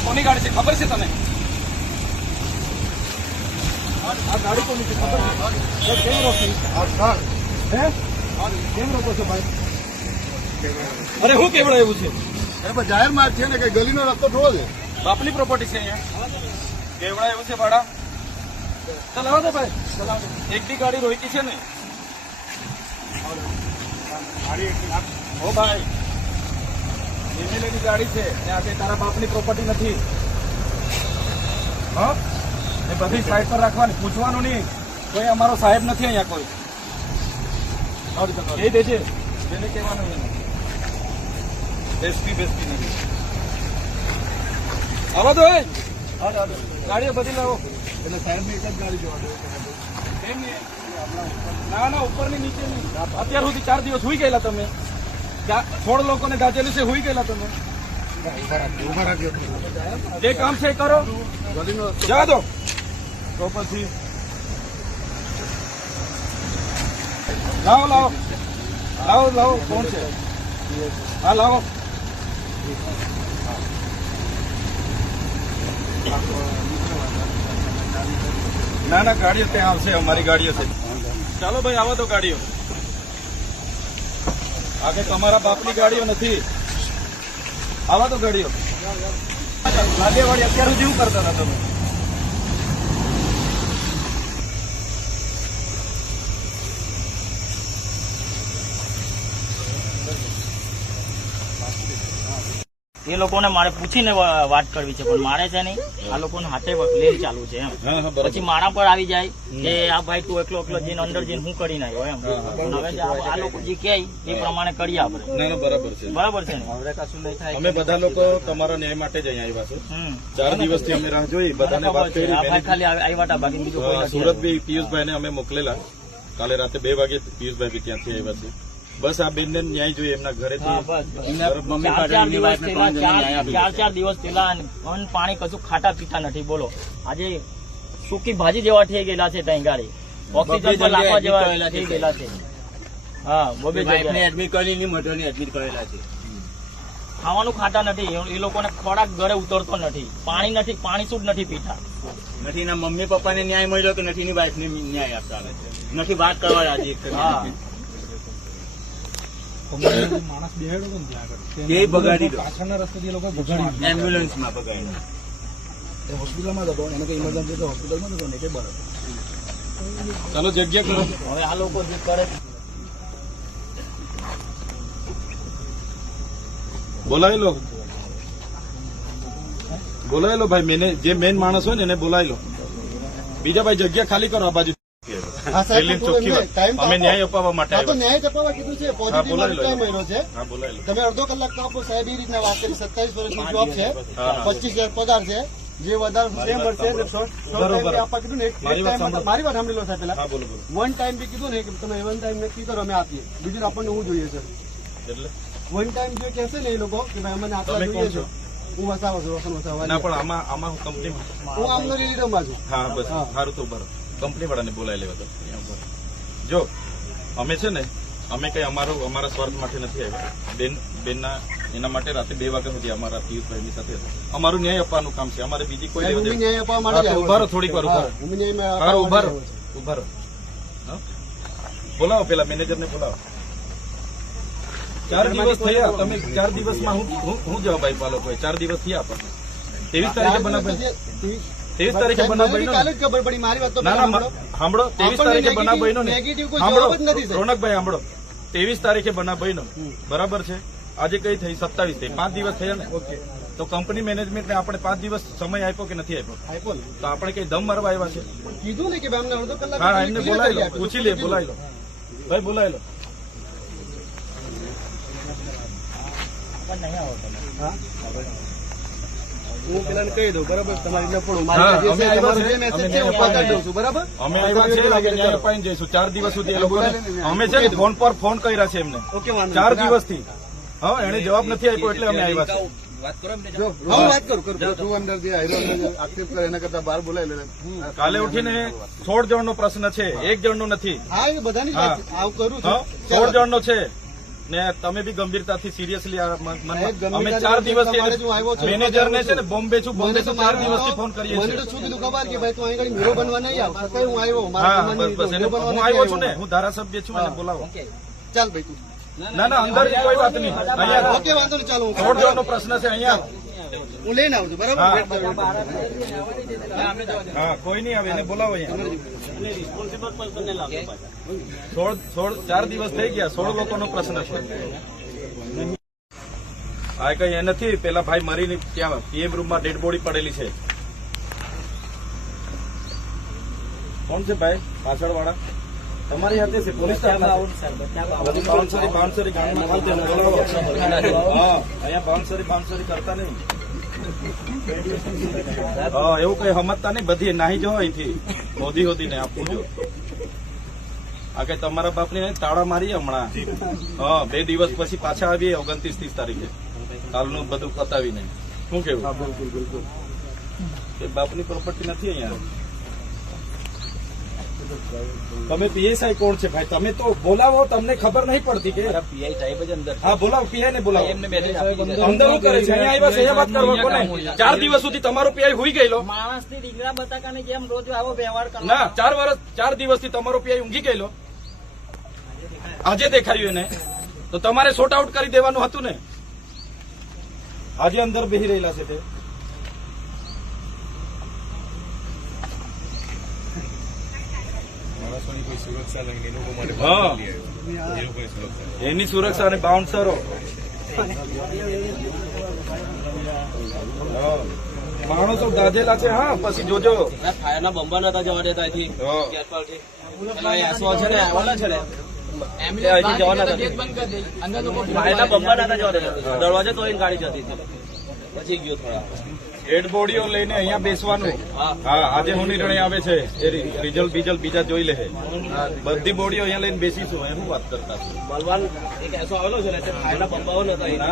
આ કોની ગાડી છે ખબર છે તને? આ ગાડી કોની છે ખબર છે? કેમ રોકી? હે કેમ રોકો છો ભાઈ? અરે હું કેવડાયું છે? જાહેર માર્ગ છે ને કે ગલીનો રસ્તો થોડો છે. બાપની પ્રોપર્ટી છે અહીંયા. કેવડાયું છે ભાડા. ચલાવો દે ભાઈ, ચલાવો. એક બી ગાડી રોકી છે ને? ઓ ભાઈ, એમએલએની ગાડી છે ને આ કઈ તારા બાપની પ્રોપર્ટી નથી. હા, એ બધી સાઈડ પર રાખવાની, પૂછવાનું નહીં. કોઈ અમારો સાહેબ નથી અહીંયા કોઈ. એ દેજે જેને કહેવાનું નહીં. એસપી બેસપી નથી. આવા દો એ ગાડીઓ બધી લાવો. એટલે સાહેબ એક જ ગાડી જોવા દો. એમ નહીં. ના ના, ઉપરની નીચે નહીં. અત્યાર સુધી 4 દિવસ હુઈ ગયેલા તમે. 16 લોકોને ગાજેલું છે, હુઈ ગયેલા તમે. ઉભા રાખ્યો જે કામ છે એ કરો. ગલીનો જવા દો. તો પછી લાવો લાવો લાવો લાવો. કોણ છે? હા લાવો. ના ના, ગાડીઓ ત્યાં આવશે, અમારી ગાડીઓ છે. ચાલો ભાઈ, આવો તો ગાડીઓ. આગળ તમારા બાપની ગાડીઓ નથી. આવા તો ગાડીઓ. લાદેવાડી અત્યાર સુધી શું કરતા હતા તમે? એ લોકોને મારે પૂછીને વાત કરવી છે, પણ મારે છે નહીં, આ લોકોને હાથે લેન ચાલુ છે એમ. પછી મારા પર આવી જાય કે આ ભાઈ તું એકલો જઈને અંદર જઈને હું કરી નાખ્યો એમ. હવે આ લોકો જે કહે એ પ્રમાણે કરીએ આપણે. બરાબર છે, બરાબર છે ને? હવે કશું નહીં થાય. અમે બધા લોકો તમારા ન્યાય માટે જ અહીંયા આવ્યા છે. 4 દિવસથી અમે રાહ જોઈ, બધાને વાત કરી. આ ભાઈ ખાલી આવ્યા હતા, બાકી બીજું કોઈ નથી. સુરત બી પિયુષભાઈ ને અમે મોકલેલા. કાલે રાતે 2 વાગે પિયુષભાઈ બી ત્યાંથી આવ્યા છે. બસ આ બેન ને ન્યાય જોઈએ એમના ઘરેથી. 4 દિવસ પેલા પાણી કશું ખાટા પીતા નથી. બોલો, આજે સૂકી ભાજી જેવા થઈ ગયેલા છે. ત્યાં ગાડી ઓક્સિજન પર લાખવા જેવા થઈ ગયેલા છે. હા, બબે એડમિટ કરેલી, મોટોને એડમિટ કરેલા છે. ખાવાનું ખાતા નથી. એ લોકોને ખોરાક ઘરે ઉતરતો નથી. પાણી નથી, પાણી શુદ્ધ નથી પીતા. નથી ના મમ્મી પપ્પાને ન્યાય મળ્યો કે નથી ની વાઈફ ને ન્યાય આપતા નથી. વાત કરવા રાજી. હા, માણસ બેહાડો ને ત્યાં એ બગાડી દો. પાછળના રસ્તેથી લોકો બગાડી એમ્બ્યુલન્સ માં બગાડી. હોસ્પિટલમાં જતો એને કઈ ઇમરજન્સી તો હોસ્પિટલમાં જતો ને કે બરાબર. ચાલો જગ્યા કરો. હવે આ લોકો જે કરે બોલાવી લો, બોલાવી લો ભાઈ. જે મેન માણસ હોય ને એને બોલાવી લો. બીજા ભાઈ જગ્યા ખાલી કરો. આ બાજુ અમે ન્યાય અપાવવા માટે ન્યાય અપાવવા કીધું છે. પોઝિટિવ રિપ્લાય મળ્યો છે. બોલાવી લો. તમે અડધો કલાક તો આપો. સાહેબ એ રીતના વાત કરી. 27 વર્ષની જોબ છે, 25,000 પગાર છે. જે વધારે આપવા કીધું ને મારી વાત સાંભળી લો સાહેબ. પેલા વન ટાઈમ બી કીધું ને કે તમે વન ટાઈમ નક્કી કરો, અમે આપીએ. બીજું આપણને હું જોઈએ છે. એટલે વન ટાઈમ જે કહેશે ને એ લોકો કે ભાઈ અમને આટલા જોઈએ છે. હું વસાવો છું, વસાવા ના, પણ આમાં કંપનીમાં હું આમનો લીડરમાં છું. હા બસ સારું. તો બરાબર, કંપની વાળાને બોલાવી લેવા દો. જો અમે છે ને, અમે કઈ અમારા સ્વાર્થ માટે નથી આવ્યા. બેનના એના માટે રાતે 2 વાગ્યા સુધી અમારા પિયુષભાઈની સાથે અમારું ન્યાય આપવાનું કામ છે. અમારે બીજી કોઈ ન્યાય આપવા માટે ઉભા રહો, થોડીક વાર ઉભા રહો. ઉભા રહો. બોલાવો, પેલા મેનેજરને બોલાવો. 4 દિવસ થયા. તમે 4 દિવસમાં હું જવાબ આપ્યા લોકોએ? 4 દિવસ થયા આપણને. 23 તારીખે બનાવ 23 તારીખે બનાવ બન્યો. ખબર પડી મારી વાત તો સાંભળો. 23 તારીખે બનાવ બન્યો ને. રોનકભાઈ સાંભળો. 23 તારીખે બનાવ બન્યો, બરાબર છે. આજે કઈ થઈ? 27 થઈ. 5 દિવસ થયા ને. ઓકે, તો કંપની મેનેજમેન્ટને આપણે 5 દિવસ સમય આપ્યો કે નથી આપ્યો? તો આપણે કઈ દમ મારવા આવ્યા છે? કીધું ને કે અમને અડધો કલાક. હા, એમને બોલાવી લો, પૂછી લે. બોલાવી લો ભાઈ, બોલાવી લો. નહીં આવો તમે. હું પેલાને કહી દઉં, બરાબર? તમારી અમે આવ્યા છે ન્યાય અપાઈને જઈશું. 4 દિવસ સુધી એ લોકોને અમે છે ને ફોન પર ફોન કર્યા છે એમને 4 દિવસથી. હા, એને જવાબ નથી આપ્યો એટલે અમે આવ્યા છે. કાલે ઉઠીને 16 જણનો પ્રશ્ન છે, 1 જણનો નથી. 16 જણનો છે. ને તમે બી ગંભીરતાથી સિરિયસલી સાહેબ, અમે ગંભીરતાથી 4 દિવસથી તમારે જો આવ્યો છો, મેનેજર ને છે ને બોમ્બે છું મને તો 4 દિવસથી ફોન કરીએ મને છીએ. તો શું કીધું ખબર કે ભાઈ તું અહીં આગળ હીરો બનવા નહીં આવ છતાંય હું આવ્યો હા મારા બસ કમાની બસ હીરો બનવા હું નથી આવ્યો છું ને, આવ્યો. હું ધારાસભ્ય છું, મને બોલાવો. ચાલ ભાઈ તું ના ના અંદર કોઈ વાત નહીં, અહીંયા ઓકે વાંધો નહીં ચાલો હું રોડ જવાનો પ્રશ્ન છે અહીંયા. હું લઈને આવું છું બરાબર હા. વેટ કરો. હા કોઈ નહીં આવે, એને બોલાવો અહીંયા. 4 દિવસ થઈ ગયા, 16 લોકોનો પ્રશ્ન છે. આ કઈ એ નથી, પેલા ભાઈ મરીને ત્યાં પીએમ રૂમમાં ડેડ બોડી પડેલી છે. કોણ છે ભાઈ પાછળ વાળા? તમારી હાથે છે પોલીસ સ્ટાફના છે. બધી બાઉન્સરી ગામમાં ચાલતી હોય, બોલાવો. હા અહીંયા બાઉન્સરી કરતા નહીં. હા એવું કઈ સમજતા નહીં, બધી નાહી જાઓ અહીંથી હોદી ને આપવું જો. આ કઈ તમારા બાપની નહીં, તાળા મારીએ હમણાં. હા 2 દિવસ પછી પાછા આવીએ 29-30 તારીખે, કાલનું બધું પતાવીને. શું કેવું? બાપની પ્રોપર્ટી નથી અહીંયા. તમે પીએસઆઈ કોણ છે ભાઈ? તમે તો બોલાવો, તમને ખબર નહીં પડતી કે પીઆઈ સાહેબ જ અંદર. હા બોલાવો, પીઆઈ ને બોલાવો. અંદર શું કરે છે? અહીંયા આવ્યા છે, એ વાત કરવા કોને? 4 દિવસ સુધી તમારો પીઆઈ હુઈ ગયેલો. માણસની રીંગણા બટાકાની જેમ રોજ આવો વ્યવહાર કરો. ના 4 દિવસથી તમારો પીઆઈ ઊંઘી ગયેલો. આજે દેખાયું એને તો તમારે સોર્ટ આઉટ કરી દેવાનું હતું ને. આજે અંદર બેસી રહેલા છે તે. હા એની સુરક્ષા અને બાઉન્સરો. માણસો ગાજેલા છે. હા પછી જોજો. ફાયરના બંબા નતા જવા દેતા અહીંથી હા. ગેસપાલથી. પેલા એસો છે ને આવવાના છે ને અહીંથી જવાના હતા. ફાયરના બંબા નતા જવા દેતા, દરવાજે તોડીને ગાડી જતી હતી. પછી ગયો થોડા. ડેડ બોડીઓ લઈને અહીંયા બેસવાનું. હા આજે હું નિર્ણય આવે છે એ રિઝલ્ટ બીજા જોઈ લે. બધી બોડીઓ અહીંયા લઈને બેસીશું. એનું વાત કરતા છે. બલવાન એક એસો આવેલો છે ને તે ફાયરના બંબાઓ નતા અહીં.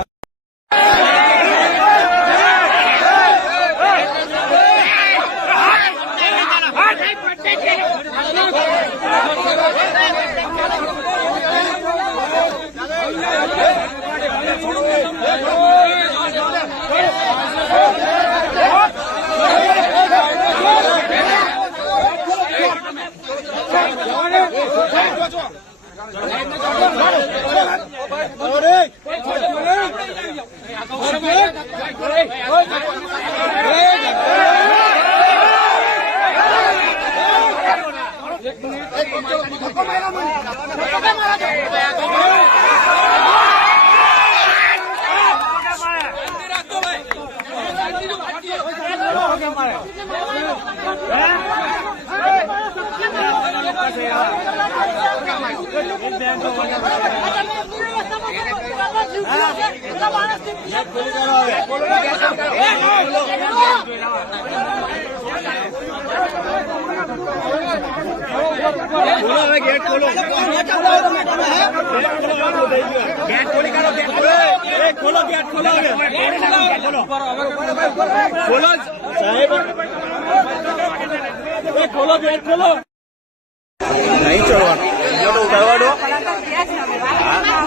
નહીં ચડવાનું, વિડીયો તો ઉતારવા દો.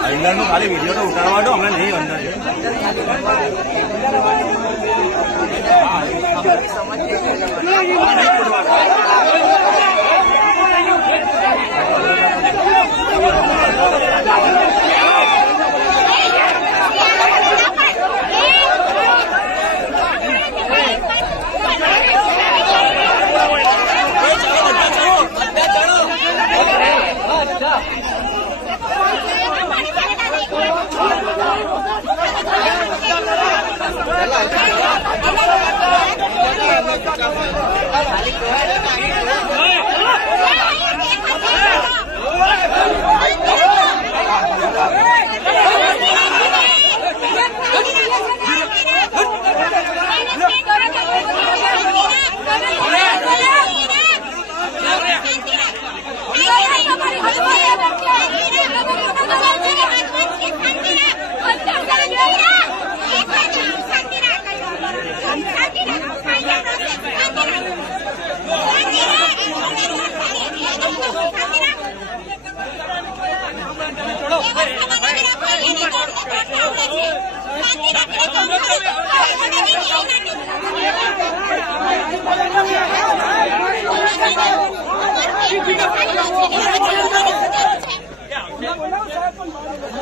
અંદરનું ખાલી વિડીયો તો ઉતારવા દો, અમે નહીં અંદર. Thank you. બોલાવો સાહેબ પણ